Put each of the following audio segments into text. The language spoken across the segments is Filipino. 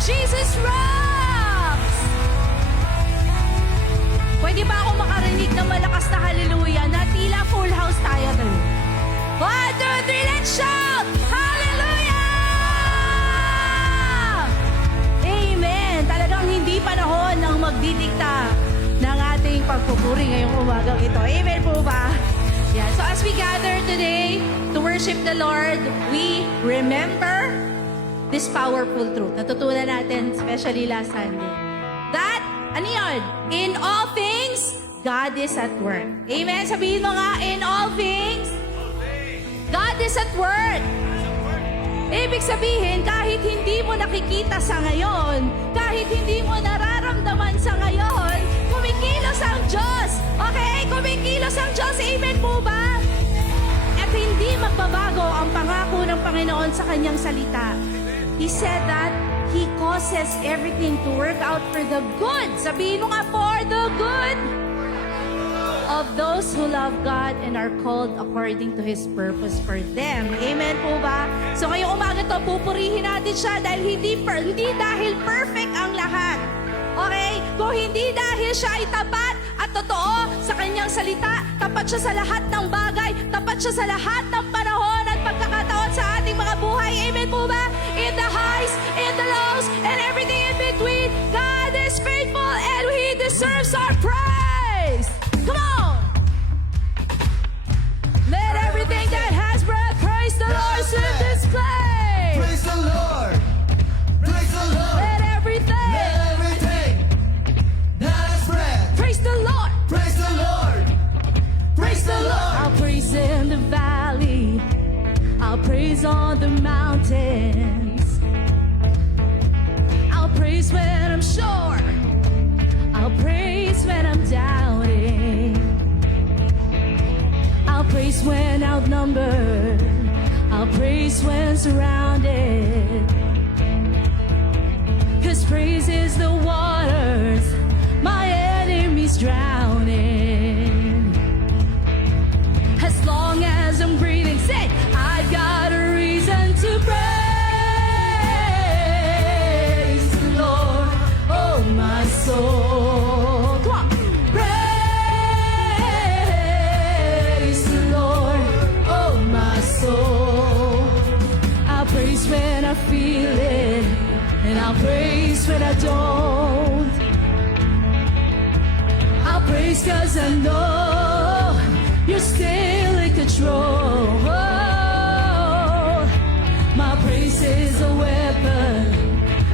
Jesus rocks! Pwede ba ako makarinig ng malakas na hallelujah na tila full house tayo doon? 1, 2, 3, let's shout! Hallelujah! Amen! Talagang hindi panahon ng magdidikta ng ating pagpupuri ngayong umagang ito. Amen po ba? Yeah. So as we gather today to worship the Lord, we remember this powerful truth. Natutunan natin, especially last Sunday. That, ano yun? In all things, God is at work. Amen? Sabihin mo nga, in all things, God is at work. Ibig sabihin, kahit hindi mo nakikita sa ngayon, kahit hindi mo nararamdaman sa ngayon, kumikilos ang Diyos. Okay? Kumikilos ang Diyos. Amen po ba? At hindi magbabago ang pangako ng Panginoon sa kanyang salita. He said that He causes everything to work out for the good. Sabihin mo nga, for the good of those who love God and are called according to His purpose for them. Amen po ba? So ngayong umaga to, pupurihin natin siya dahil hindi dahil perfect ang lahat. Okay? Kung hindi dahil siya ay tapat at totoo sa kanyang salita, tapat siya sa lahat ng bagay, tapat siya sa lahat ng panahon at pagkakataon sa ating mga buhay. Amen po ba? In the highs, in the lows, and everything in between, God is faithful and He deserves our praise. Come on! Let everything that has breath praise the Lord in this place. Praise the Lord. Praise the Lord. Let everything that has breath. praise the Lord. Praise the Lord. Praise the Lord. I'll praise in the valley. I'll praise on the mountains. I'll praise when I'm sure. I'll praise when I'm doubting. I'll praise when outnumbered. I'll praise when surrounded. 'Cause praise is the waters my enemies drowning. As long as I'm breathing, say, I got a reason to praise the Lord, oh my soul. Come on. Praise the Lord, oh my soul. I'll praise when I feel it, and I'll praise when I don't. I'll praise 'cause I know you're still in control. My praise is a weapon.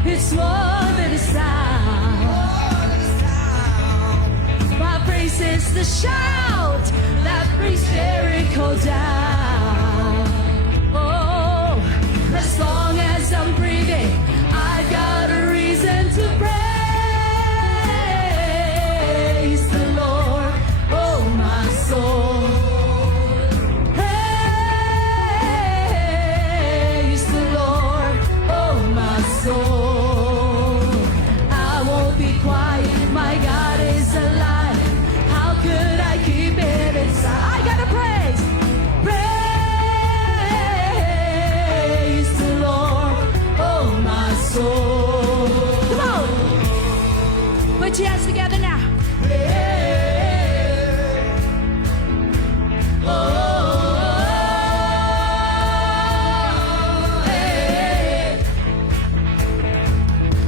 It's more than a sound. My praise is the shout that brings Jericho down. Oh, as long as I'm breathing, I got a reason to praise the Lord, oh my soul. Praise the Lord, oh my soul. I won't be quiet, my God is alive. How could I keep it inside? I gotta praise. Praise the Lord, oh my soul. Come on. Put your hands together now.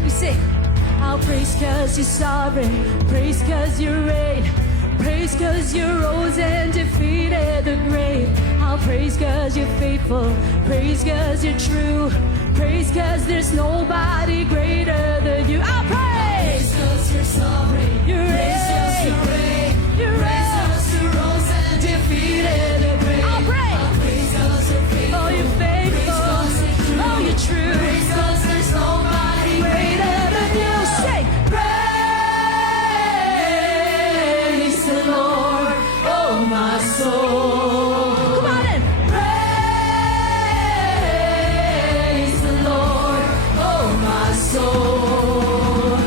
We sing. I'll praise 'cause you're sovereign. Praise 'cause you reign. Praise 'cause you rose and defeated the grave. I'll praise 'cause you're faithful. Praise 'cause you're true. Praise 'cause there's nobody greater than you. I'll praise 'cause you're sovereign. You reign. You reign. You reign. You rose and defeated the grave. I'll praise 'cause you're faithful. Oh, you're faithful. Oh, you're true. Praise 'cause there's nobody greater than you. Say, praise the Lord, oh my soul. Come on in. Praise the Lord, oh my soul.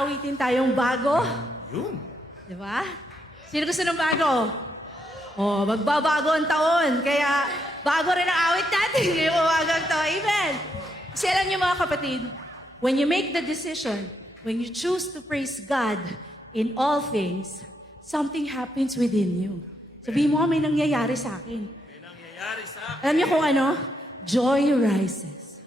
aawitin tayong bago. Yun. Di ba? Sino gusto ng bago? Oh, magbabago ang taon. Kaya bago rin ang awit natin ngayong umagang to. Amen. Kasi alam niyo mga kapatid, when you make the decision, when you choose to praise God in all things, something happens within you. Sabihin mo, may nangyayari sa akin. Alam niyo kung ano? Joy rises.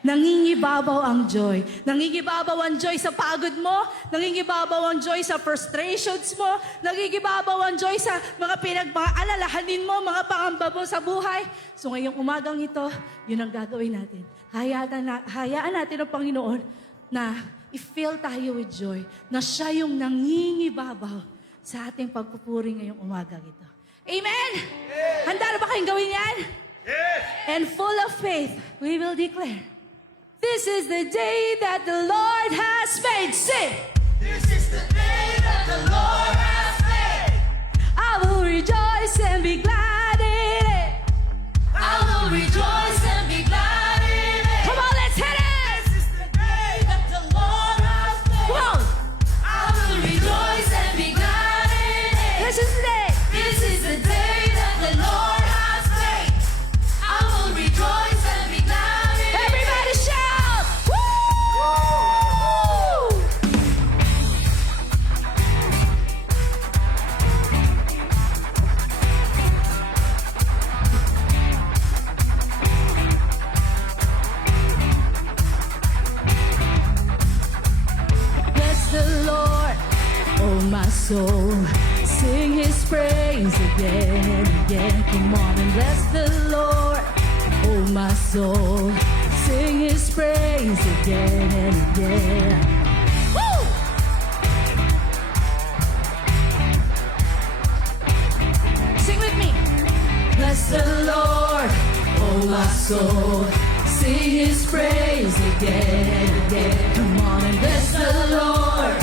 Nangingibabaw ang joy. Nangingibabaw ang joy sa pagod mo. Nangingibabaw ang joy sa frustrations mo. Nangingibabaw ang joy sa mga alalahanin mo, mga pangamba mo sa buhay. So ngayong umagang ito, yun ang gagawin natin. Hayaan natin ang Panginoon na i-fill tayo with joy, na siya yung nangingibabaw sa ating pagpupuri ngayong umagang ito. Amen? Handa na ba kayong gawin yan? Yes! And full of faith, we will declare, this is the day that the Lord has made. Sing! This is the day that the Lord has made. I will rejoice and be glad in it. I will rejoice and be glad in it. Come on, let's hit it! This is the day that the Lord has made. Come on! I will rejoice and be glad in it. This is the day. This is the day that the Lord has made. I will rejoice and be glad in it. Everybody shout! Woo! Bless the Lord, oh my soul. Sing His praise again and again. Come on and bless the Lord, oh my soul. Sing His praise again and again. Woo! Sing with me. Bless the Lord, oh my soul. Sing His praise again and again. Come on and bless the Lord,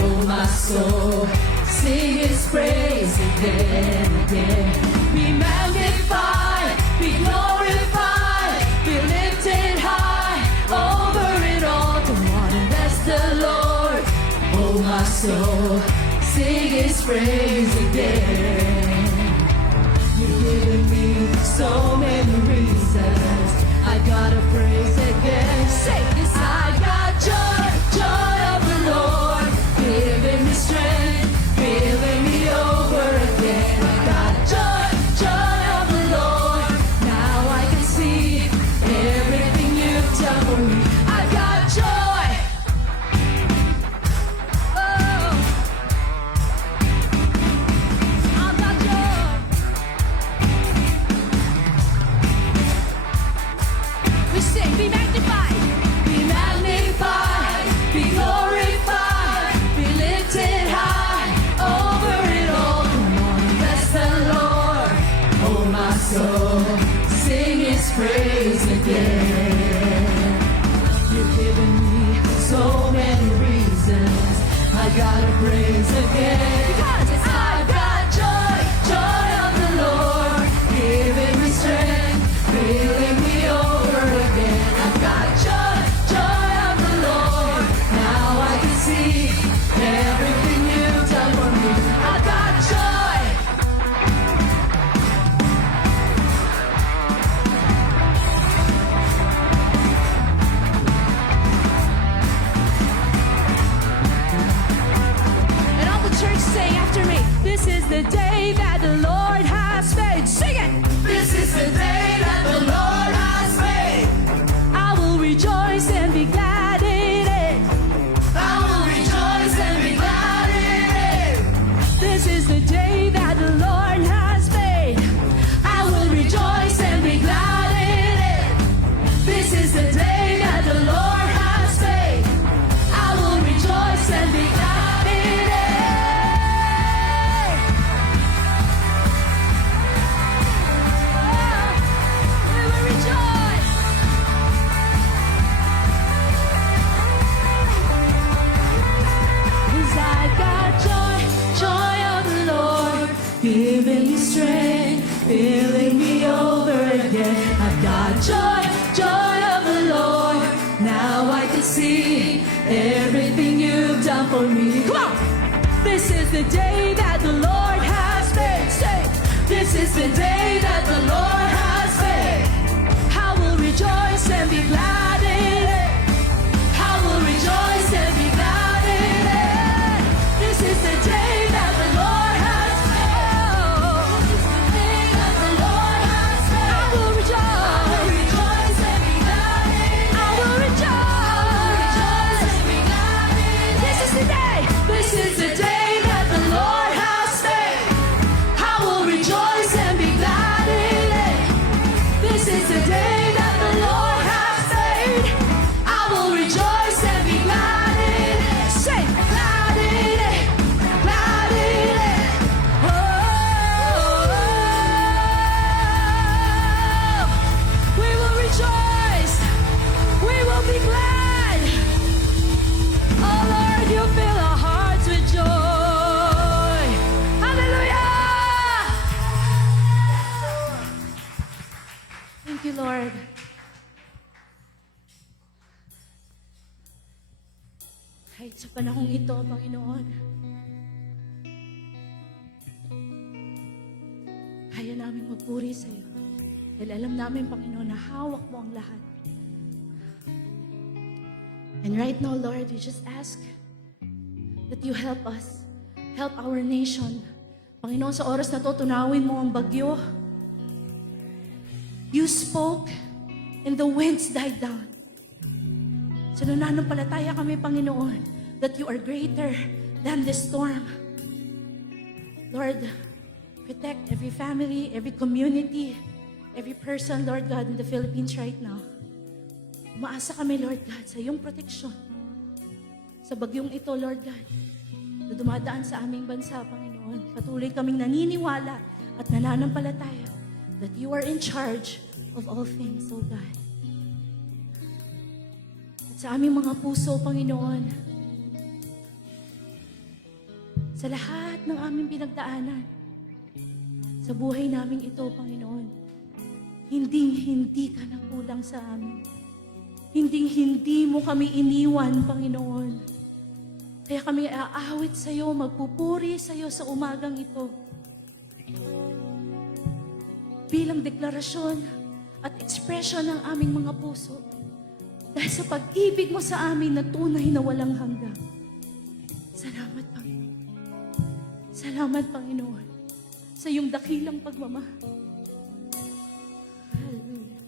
oh my soul. Sing His praise again and again. Be magnified, be glorified, be lifted high over it all. Come on and bless the Lord, oh my soul. Sing His praise again. You've given me so many reasons. I gotta praise again. Say this. I got joy, joy of the Lord, giving me strength, filling me over again. I got joy, joy of the Lord. Now I can see everything you've done for me. I got joy. Oh, I got joy. We sing, be magnified, be glorified, be lifted high over it all. Come on, bless the Lord, oh my soul, sing His praise again. You've given me so many reasons, I gotta praise again. Because I've got joy, joy of the Lord, giving me strength, filling me over again. I've got joy, joy of the Lord. Now I can see everything you've done for me. I've got joy. And all the church saying after me, this is the day that the Lord has made. Sing it! This is the day that the Lord has made. I will rejoice and be glad in it. I will rejoice and be glad in it. This is the day that the Lord has made. I will rejoice and be glad in it. This is the day that the Lord has made. I will rejoice and be glad in it. Oh, we will rejoice. 'Cause I got joy, joy of the Lord, giving me strength, filling me over again. I've got joy, joy of the Lord. Now I can see everything you've done This is the day that the Lord has made. Say, this is the day that the Lord has made. I will rejoice and be glad in it. I will rejoice and be glad in it. This is the day that the Lord has made. This is the day that the Lord has made. I will rejoice and be glad in it. I will rejoice and be glad in it. This is the day. This is the day that the Lord has made. I will rejoice and be glad in it. This is the day that the Lord has made. I will rejoice and be glad in it. Say, glad in it, glad in it. Oh, we will rejoice. We will be glad. Oh Lord, you fill our hearts with joy. Hallelujah. Thank you, Lord. Kahit sa panahong ito, Panginoon, kaya namin magpuri sa iyo. Dahil alam namin, Panginoon, na hawak mo ang lahat. And right now, Lord, we just ask that you help us, help our nation. Panginoon, sa oras na to, tunawin mo ang bagyo. You spoke, and the winds died down. So nananampalataya kami, Panginoon, that you are greater than this storm. Lord, protect every family, every community, every person, Lord God, in the Philippines right now. Umaasa kami, Lord God, sa iyong proteksyon. Sa bagyong ito, Lord God, na dumadaan sa aming bansa, Panginoon. Patuloy kaming naniniwala at nananampalataya that you are in charge of all things, O God. At sa aming mga puso, Panginoon, sa lahat ng aming pinagdaanan, sa buhay namin ito, Panginoon, hindi ka nagkulang sa amin. Hindi mo kami iniwan, Panginoon. Kaya kami aawit sa iyo, magpupuri sa iyo sa umagang ito. Bilang deklarasyon at ekspresyon ng aming mga puso. Dahil sa pag-ibig mo sa amin na tunay na walang hanggang. Salamat, Panginoon. Salamat, Panginoon, sa iyong dakilang pagmamahal. Hallelujah.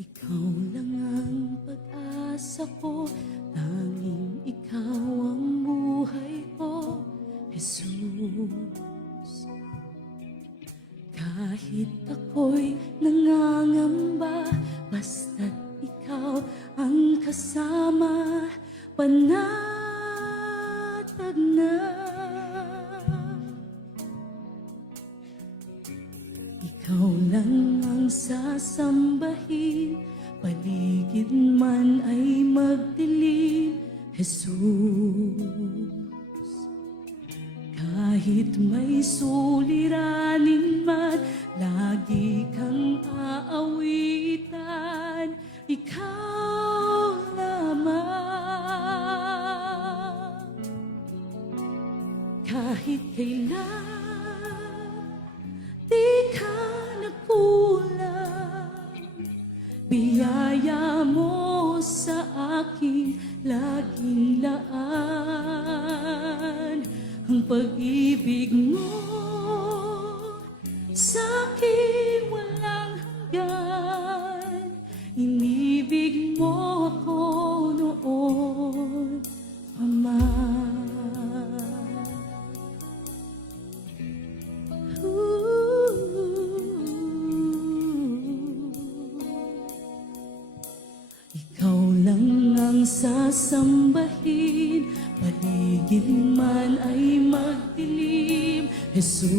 Ikaw lang ang pag-asa ko, tanging ikaw ang buhay ko, Jesus. Kahit ako'y nangangamba, basta't ikaw ang kasama, panatag na. Ikaw lang ang sasambahin, paligid man ay magdilim, Jesus. Kahit may suliranin man, lagi kang aawitan, ikaw lamang. Kahit kailan, di ka nagkulang, biyaya mo sa aking laging laan. Ang pag-ibig mo sa akin walang hanggan. Inibig mo ako noon, Ama. Ikaw lang ang sasambahin, paligid man ay magdilim, Jesus.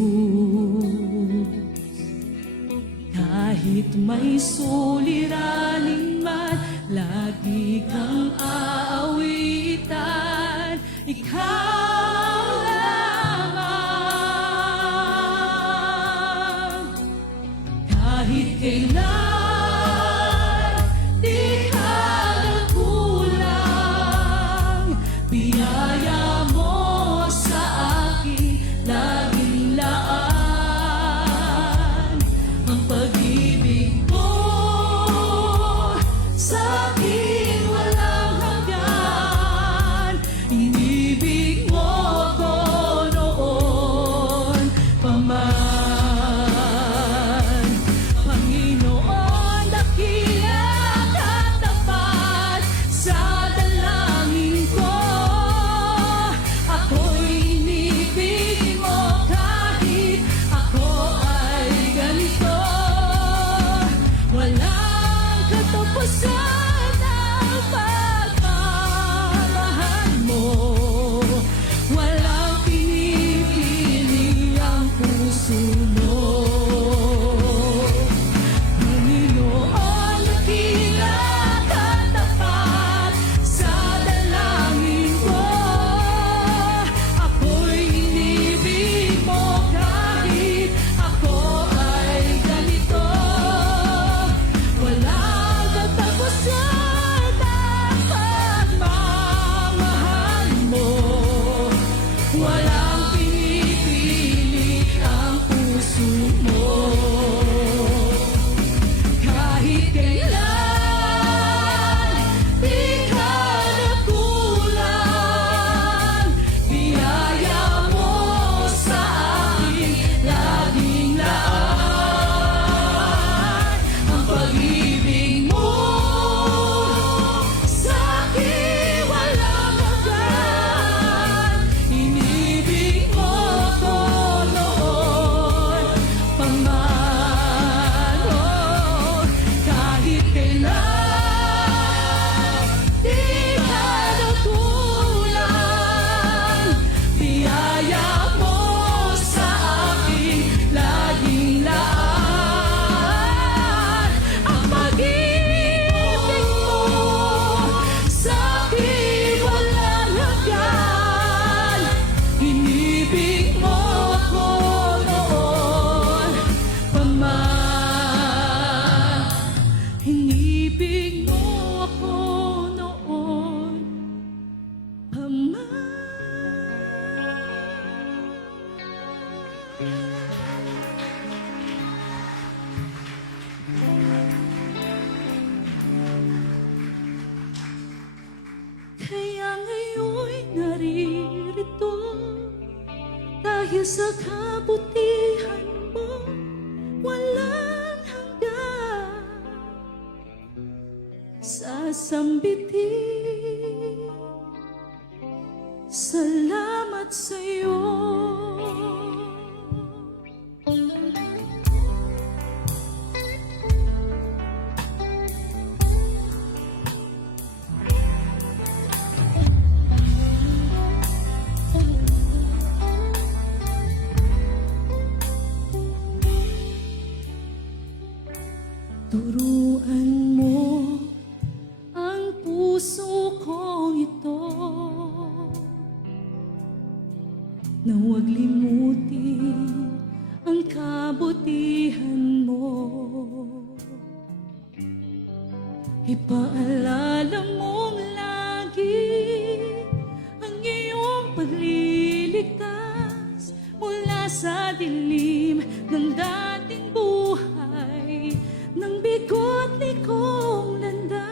Kahit may suliranin man, lagi kang aawitan, ikaw lamang. Kahit kailan, Biyaya mo sa akin laging laan. Ang pag-ibig mo sa akin walang hanggan. Inibig mo ko noon pa man. Panginoon, dakila at tapat sa dalangin ko. Ako'y inibig mo kahit ako ay ganito. Walang katapusan ang pagmamahal mo. Walang pinipili ang puso mo. Panginoon, dakila at tapat sa dalangin ko. Ako'y inibig mo kahit ako ay ganito. Walang katapusan ang pagmamahal mo. Walang pinipili ang puso mo. Kahit kailan di ka nagkulang. Biyaya mo sa akin laging laan. Ang pag-ibig mo sa akin walang hanggan. Inibig mo ko noon pa man. Kahit kailan di ka nagkulang. Biyaya mo sa akin laging laan. Ang pag-ibig mo sa akin walang hanggan. Inibig mo ko noon pa man. Inibig mo ako noon pa man. Kaya ngayon'y naririto dahil sa kabutihan mo walang hanggan. Sasambitin salamat sa'yo. Turuan mo ang puso kong ito na huwag limutin ang kabutihan mo. Ipaalala mong lagi ang iyong pagliligtas mula sa dilim ng dating buhay ng bigot likong landas.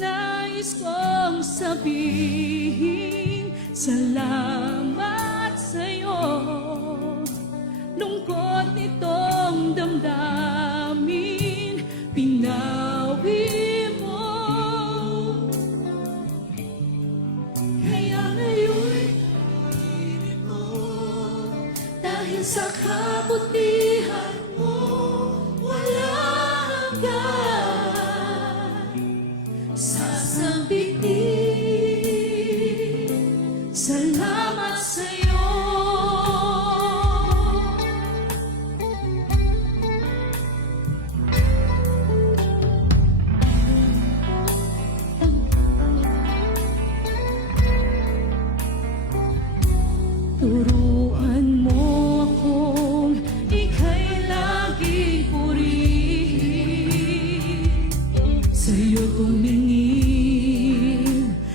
Nais kong sabihin salamat sa'yo. Lungkot nitong damdamin pinawi mo. Kaya ngayon'y naririto dahil sa kabutihan mo walang hanggan. Sasabihin salamat sa'yo. Turuan mo akong ika'y laging purihin. Sa'yo't tumingin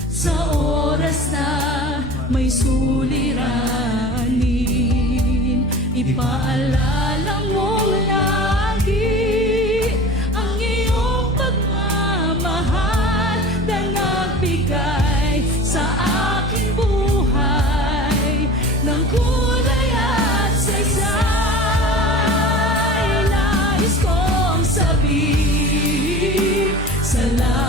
sa oras na may suliranin. Ipaalala mong lagi ang iyong pagmamahal na nagbigay sa aking buhay ng kulay at saysay. Nais kong sabihin, salamat